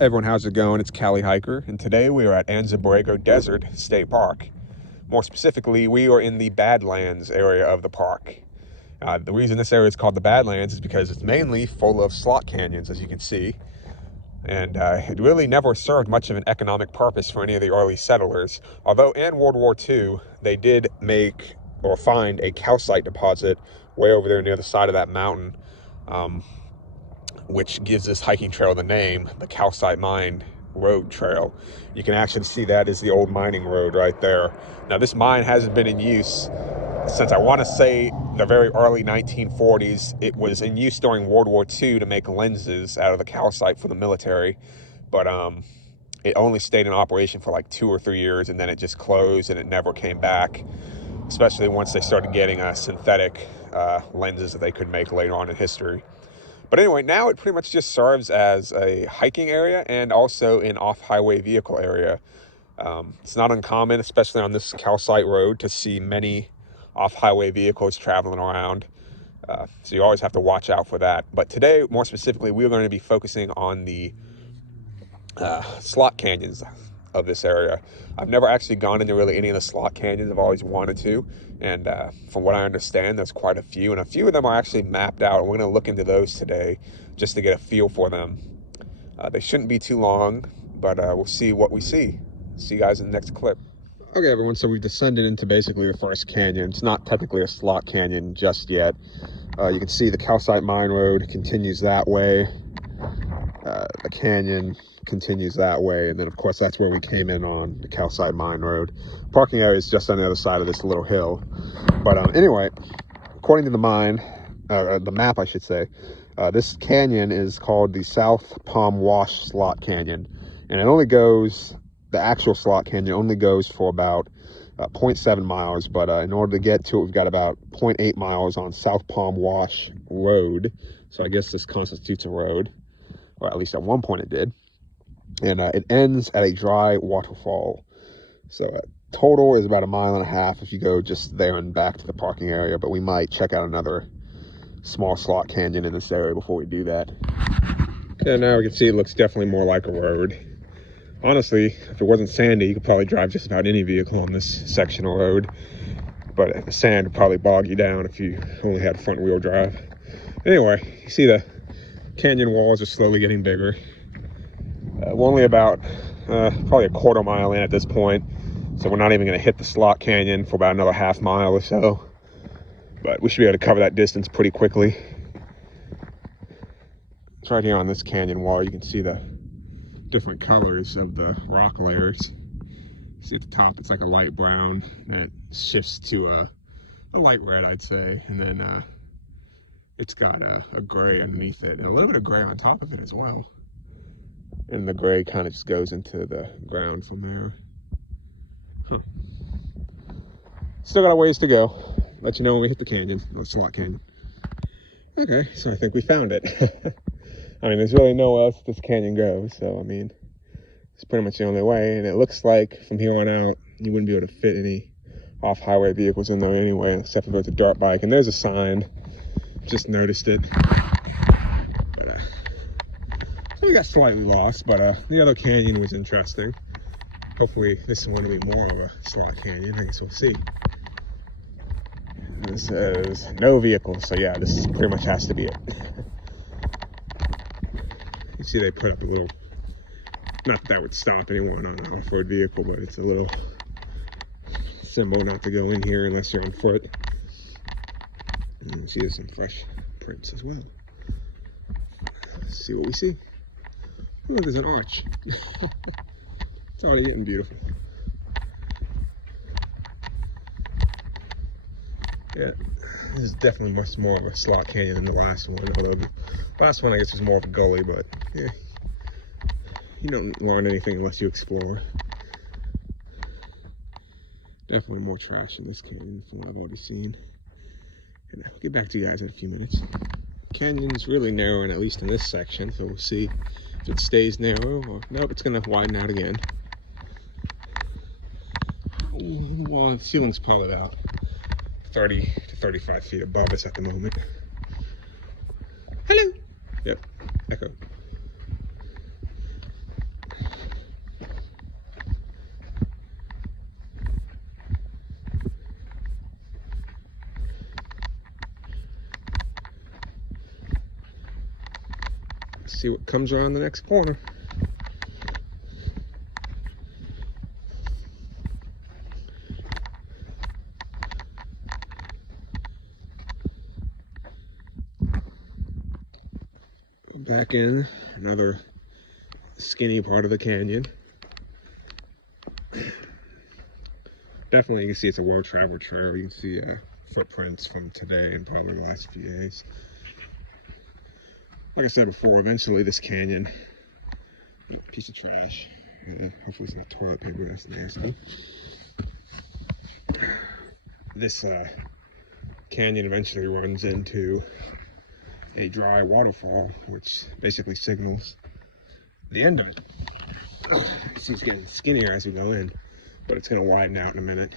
Hey everyone, how's it going? It's Cali Hiker, and today we are at Anza Borrego Desert State Park. More specifically, we are in the Badlands area of the park. The reason this area is called the Badlands is because it's mainly full of slot canyons, as you can see, and it really never served much of an economic purpose for any of the early settlers. Although in World War II, they did make or find a calcite deposit way over there near the side of that mountain, which gives this hiking trail the name, the Calcite Mine Road Trail. You can actually see that is the old mining road right there. Now, this mine hasn't been in use since, I want to say, the very early 1940s. It was in use during World War II to make lenses out of the calcite for the military, but it only stayed in operation for like 2 or 3 years, and then it just closed and it never came back, especially once they started getting synthetic lenses that they could make later on in history. But anyway, now it pretty much just serves as a hiking area and also an off-highway vehicle area. It's not uncommon, especially on this calcite road, to see many off-highway vehicles traveling around. So you always have to watch out for that. But today, more specifically, we're going to be focusing on the slot canyons of this area. I've never actually gone into really any of the slot canyons. I've always wanted to, and from what I understand, there's quite a few, and a few of them are actually mapped out, and we're going to look into those today just to get a feel for them. They shouldn't be too long, but we'll see what we see. See you guys in the next clip. Okay, everyone, so we've descended into basically the first canyon. It's not technically a slot canyon just yet. You can see the Calcite Mine Road continues that way. The canyon continues that way, and then of course that's where we came in on the Calcite Mine Road. Parking area is just on the other side of this little hill. But anyway, according to the map I should say, this canyon is called the South Palm Wash Slot Canyon, and it only goes, the actual slot canyon only goes for about 0.7 miles, but in order to get to it, we've got about 0.8 miles on South Palm Wash Road. So I guess this constitutes a road, or at least at one point it did. And it ends at a dry waterfall. So total is about 1.5 miles if you go just there and back to the parking area, but we might check out another small slot canyon in this area before we do that. Okay, now we can see it looks definitely more like a road. Honestly, if it wasn't sandy, you could probably drive just about any vehicle on this section of road, but the sand would probably bog you down if you only had front wheel drive. Anyway, you see the canyon walls are slowly getting bigger. We're only about probably 1/4 mile in at this point, so we're not even going to hit the slot canyon for about another 1/2 mile or so, but we should be able to cover that distance pretty quickly. It's right here on this canyon wall. You can see the different colors of the rock layers. See at the top it's like a light brown, and it shifts to a light red, I'd say, and then it's got a gray underneath it, and a little bit of gray on top of it as well. And the gray kind of just goes into the ground from there. Still got a ways to go. Let you know when we hit the canyon, or slot canyon. Okay, so I think we found it. I mean, there's really nowhere else this canyon goes, so I mean, it's pretty much the only way. And it looks like from here on out, you wouldn't be able to fit any off-highway vehicles in there anyway, except if it's a dirt bike. And there's a sign, just noticed it. So we got slightly lost, but the other canyon was interesting. Hopefully this one will be more of a slot canyon. I guess we'll see. This is no vehicles, so yeah, this pretty much has to be it. You see they put up a little, not that that would stop anyone on an off-road vehicle, but it's a little symbol not to go in here unless you're on foot. And you see there's some fresh prints as well. Let's see what we see. Oh, there's an arch. It's already getting beautiful. Yeah, this is definitely much more of a slot canyon than the last one. Although the last one, I guess, was more of a gully, but yeah, you don't learn anything unless you explore. Definitely more trash in this canyon from what I've already seen. And I'll get back to you guys in a few minutes. Canyon's really narrow, and at least in this section, so we'll see if it stays narrow or nope, it's gonna widen out again. Well, the ceiling's probably about 30 to 35 feet above us at the moment. Hello. Yep, echo. Let's see what comes around the next corner. Back in another skinny part of the canyon. Definitely, you can see it's a well-traveled trail. You can see footprints from today and probably the last few days. Like I said before, eventually this canyon, piece of trash. Hopefully it's not toilet paper, that's nasty. This canyon eventually runs into a dry waterfall, which basically signals the end of it. See, it's getting skinnier as we go in, but it's going to widen out in a minute,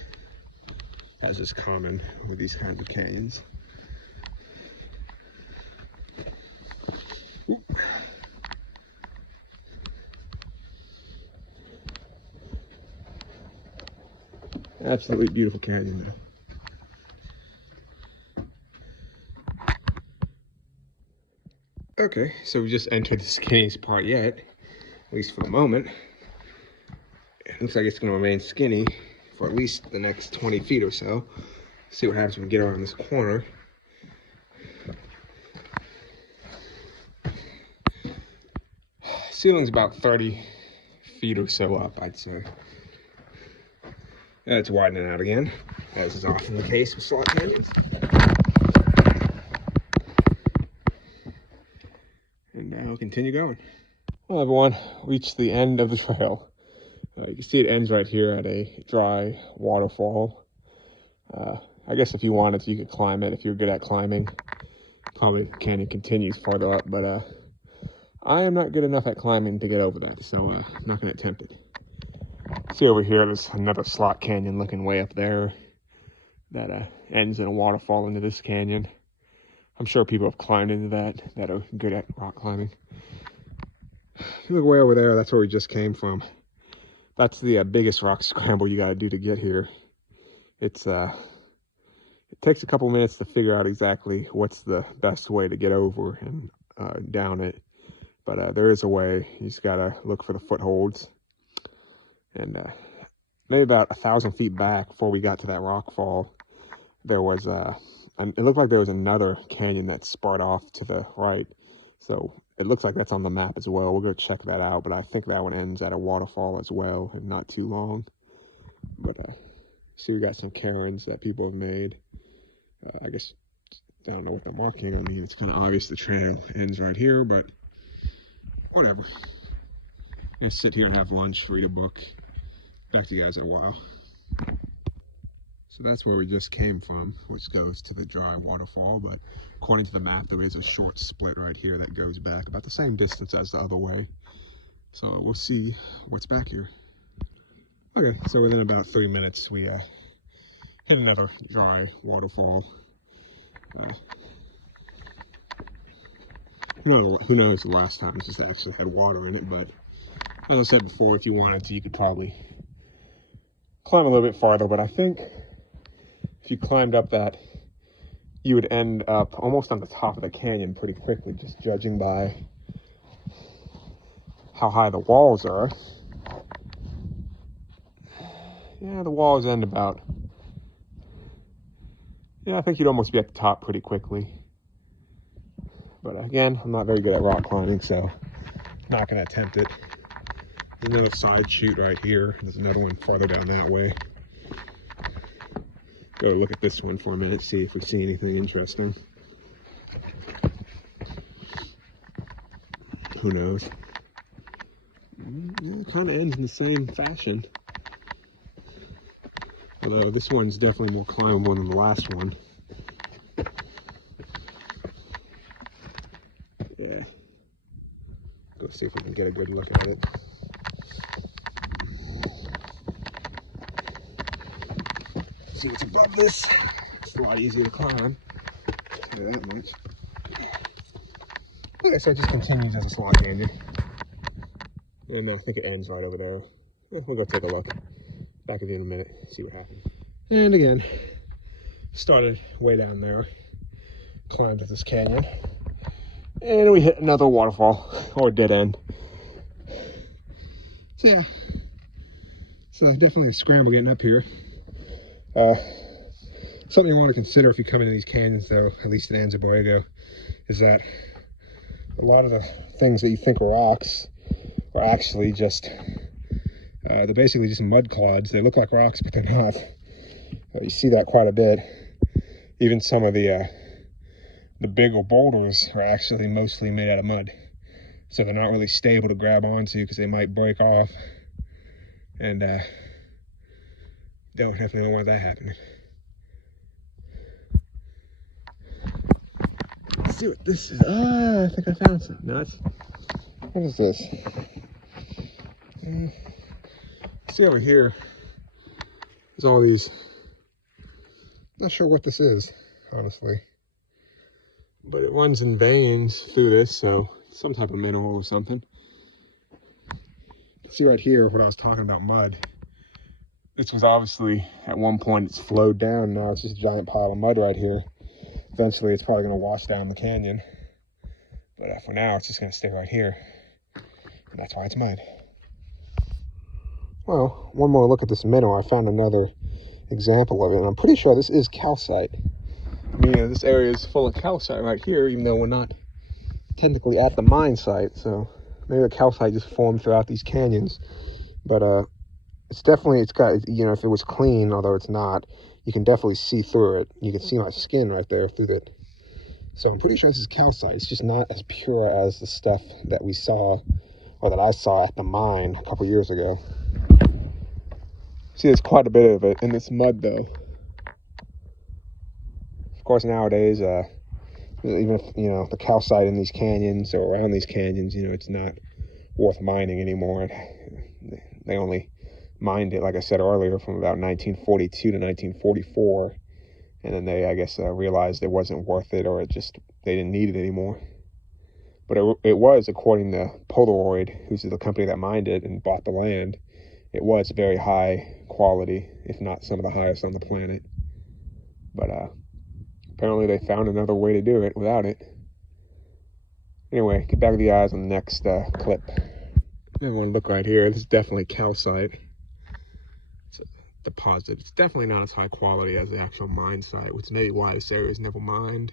as is common with these kinds of canyons. Ooh. Absolutely beautiful canyon though. Okay, so we just entered the skinniest part yet, at least for the moment. It looks like it's going to remain skinny for at least the next 20 feet or so. See what happens when we get around this corner. Ceiling's about 30 feet or so up, I'd say. And it's widening out again, as is often the case with slot canyons. And I'll continue going. Well, everyone, reached the end of the trail. You can see it ends right here at a dry waterfall. I guess if you wanted to, you could climb it if you're good at climbing. Probably the canyon continues farther up, but I am not good enough at climbing to get over that, so I'm not going to attempt it. See over here, there's another slot canyon looking way up there that ends in a waterfall into this canyon. I'm sure people have climbed into that are good at rock climbing. If you look way over there, that's where we just came from. That's the biggest rock scramble you got to do to get here. It takes a couple minutes to figure out exactly what's the best way to get over and down it. But there is a way. You just got to look for the footholds. And maybe about 1,000 feet back before we got to that rock fall, there was it looked like there was another canyon that sparred off to the right. So it looks like that's on the map as well. We're going to check that out, but I think that one ends at a waterfall as well, and not too long. But see, we got some cairns that people have made. I guess, I don't know what the marking on mean. It's kind of obvious the trail ends right here, but whatever. I'm going to sit here and have lunch, read a book. Back to you guys in a while. So that's where we just came from, which goes to the dry waterfall, but according to the map, there is a short split right here that goes back about the same distance as the other way. So we'll see what's back here. Okay, so within about 3 minutes, we hit another dry waterfall. Who knows the last time it's just actually had water in it, but as I said before, if you wanted to, you could probably climb a little bit farther, but I think if you climbed up that, you would end up almost on the top of the canyon pretty quickly, just judging by how high the walls are. Yeah, the walls end about, I think you'd almost be at the top pretty quickly. But again, I'm not very good at rock climbing, so not going to attempt it. There's another side chute right here. There's another one farther down that way. Go look at this one for a minute, see if we see anything interesting. Who knows? It kind of ends in the same fashion. Although this one's definitely more climbable than the last one. Yeah. Go see if we can get a good look at it. See what's above this. It's a lot easier to climb. I'll tell you that much. Yeah, so it just continues as a slot canyon. And I think it ends right over there. We'll go take a look. Back with you in a minute, see what happens. And again, started way down there, climbed up this canyon, And we hit another waterfall, or dead end. So yeah, so definitely a scramble getting up here. Something you want to consider if you come into these canyons, though, at least in Anza, Borrego, is that a lot of the things that you think are rocks are actually just, they're basically just mud clods. They look like rocks, but they're not. You see that quite a bit. Even some of the bigger boulders are actually mostly made out of mud. So they're not really stable to grab onto because they might break off. And definitely don't want that happening. Let's see what this is. I think I found something. Nuts. What is this? See over here. There's all these. Not sure what this is, honestly. But it runs in veins through this, so some type of mineral or something. See right here what I was talking about, mud. This was obviously, at one point, it's flowed down. Now it's just a giant pile of mud right here. Eventually, it's probably going to wash down the canyon. But for now, it's just going to stay right here. And that's why it's mud. Well, one more look at this mineral. I found another example of it, and I'm pretty sure this is calcite. I mean, this area is full of calcite right here, even though we're not technically at the mine site. So maybe the calcite just formed throughout these canyons. But it's definitely, it's got, you know, if it was clean, although it's not, you can definitely see through it. You can see my skin right there through that. So I'm pretty sure this is calcite. It's just not as pure as the stuff that we saw, or that I saw at the mine a couple years ago. See, there's quite a bit of it in this mud, though. Of course, nowadays, even if, you know, the calcite in these canyons or around these canyons, you know, it's not worth mining anymore. They only mined it, like I said earlier, from about 1942 to 1944. And then they, I guess, realized it wasn't worth it, or it just, they didn't need it anymore. But it was, according to Polaroid, who's the company that mined it and bought the land, it was very high quality, if not some of the highest on the planet. But apparently they found another way to do it without it. Anyway, get back to the eyes on the next clip. Everyone look right here. This is definitely calcite. It's a deposit. It's definitely not as high quality as the actual mine site, which may be why this area is never mined.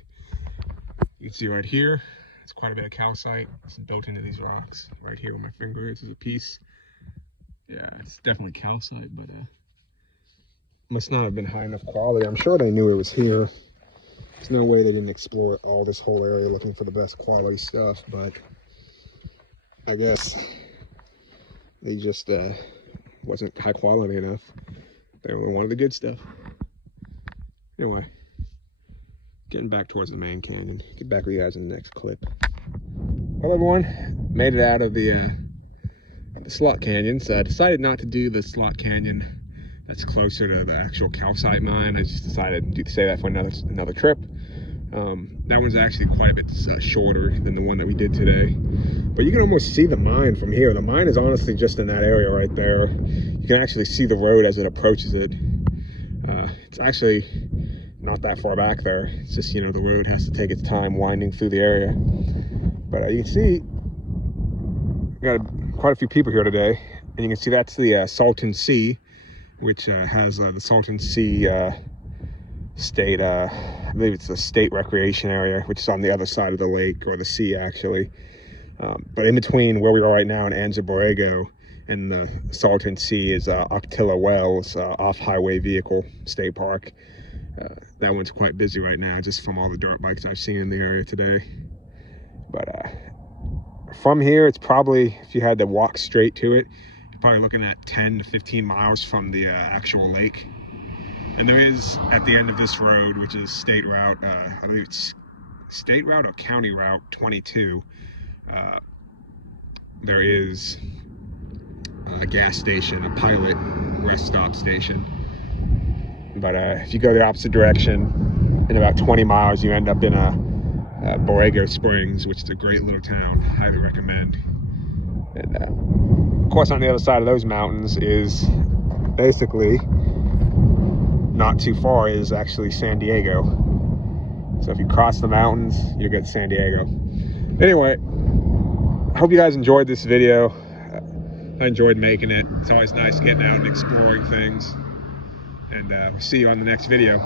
You can see right here, it's quite a bit of calcite. It's built into these rocks. Right here where my finger is a piece. Yeah, it's definitely calcite, but must not have been high enough quality. I'm sure they knew it was here. There's no way they didn't explore all this whole area looking for the best quality stuff, but I guess they just wasn't high quality enough. They only wanted the good stuff. Anyway, getting back towards the main canyon. Get back with you guys in the next clip. Well, everyone, made it out of the slot canyon. So I decided not to do the slot canyon that's closer to the actual calcite mine. I just decided to save that for another trip. That one's actually quite a bit shorter than the one that we did today. But you can almost see the mine from here. The mine is honestly just in that area right there. You can actually see the road as it approaches it. It's actually not that far back there. It's just, you know, the road has to take its time winding through the area. But you can see, we got quite a few people here today. And you can see that's the Salton Sea, which has the Salton Sea state, I believe it's the state recreation area, which is on the other side of the lake, or the sea actually. But in between where we are right now in Anza, Borrego, and the Salton Sea is Octilla Wells off-highway vehicle state park. That one's quite busy right now, just from all the dirt bikes I've seen in the area today. But from here, it's probably, if you had to walk straight to it, you're probably looking at 10 to 15 miles from the actual lake. And there is, at the end of this road, which is state route, I believe it's state route or county route 22, there is a gas station, a pilot rest stop station. But if you go the opposite direction, in about 20 miles, you end up in Borrego Springs, which is a great little town. Highly recommend. And of course, on the other side of those mountains is basically, not too far, is actually San Diego. So if you cross the mountains, you'll get to San Diego. Anyway, I hope you guys enjoyed this video. I enjoyed making it. It's always nice getting out and exploring things. And we'll see you on the next video.